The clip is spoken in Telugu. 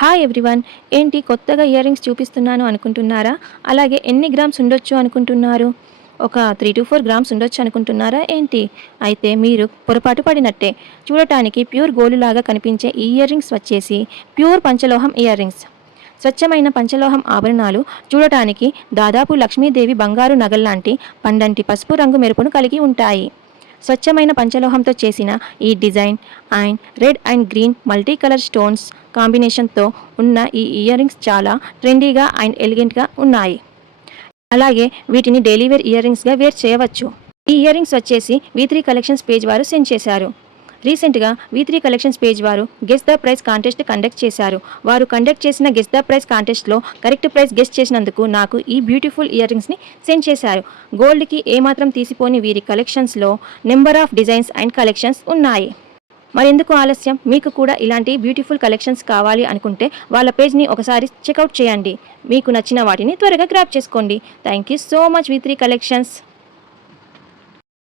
Hi everyone. ఏంటి కొత్తగా ఇయర్ రింగ్స్ చూపిస్తున్నాను అనుకుంటున్నారా? అలాగే ఎన్ని గ్రామ్స్ ఉండొచ్చు అనుకుంటున్నారు? ఒక 3-4 గ్రామ్స్ ఉండొచ్చు అనుకుంటున్నారా ఏంటి? అయితే మీరు పొరపాటు పడినట్టే. చూడటానికి ప్యూర్ గోల్డ్ లాగా కనిపించే ఈ ఇయర్ రింగ్స్ వచ్చేసి ప్యూర్ పంచలోహం ఇయర్ రింగ్స్. స్వచ్ఛమైన పంచలోహం ఆభరణాలు చూడటానికి దాదాపు లక్ష్మీదేవి బంగారు నగల్లాంటి పండంటి పసుపు రంగు మెరుపును కలిగి ఉంటాయి. స్వచ్ఛమైన పంచలోహంతో చేసిన ఈ design and red and green multi colour stones కాంబినేషన్తో ఉన్న ఈ ఇయర్ రింగ్స్ చాలా ట్రెండీగా అండ్ ఎలిగెంట్గా ఉన్నాయి. అలాగే వీటిని డైలీ వేర్ ఇయర్ రింగ్స్గా వేర్ చేయవచ్చు. ఈ ఇయర్ రింగ్స్ వచ్చేసి V3 కలెక్షన్స్ పేజ్ వారు సెండ్ చేశారు. రీసెంట్గా V3 కలెక్షన్స్ పేజ్ వారు guess the price contest conduct చేశారు. వారు కండక్ట్ చేసిన గెస్ ద ప్రైస్ కాంటెస్ట్లో కరెక్ట్ ప్రైస్ గెస్ చేసినందుకు నాకు ఈ బ్యూటిఫుల్ ఇయర్ రింగ్స్ని సెండ్ చేశారు. గోల్డ్కి ఏమాత్రం తీసిపోని వీరి కలెక్షన్స్లో number of designs and collections ఉన్నాయి. మరెందుకు ఆలస్యం? మీకు కూడా ఇలాంటి బ్యూటిఫుల్ కలెక్షన్స్ కావాలి అనుకుంటే వాళ్ళ పేజ్ని ఒకసారి చెక్అవుట్ చేయండి. మీకు నచ్చిన వాటిని త్వరగా గ్రాప్ చేసుకోండి. Thank you so much V3 collections.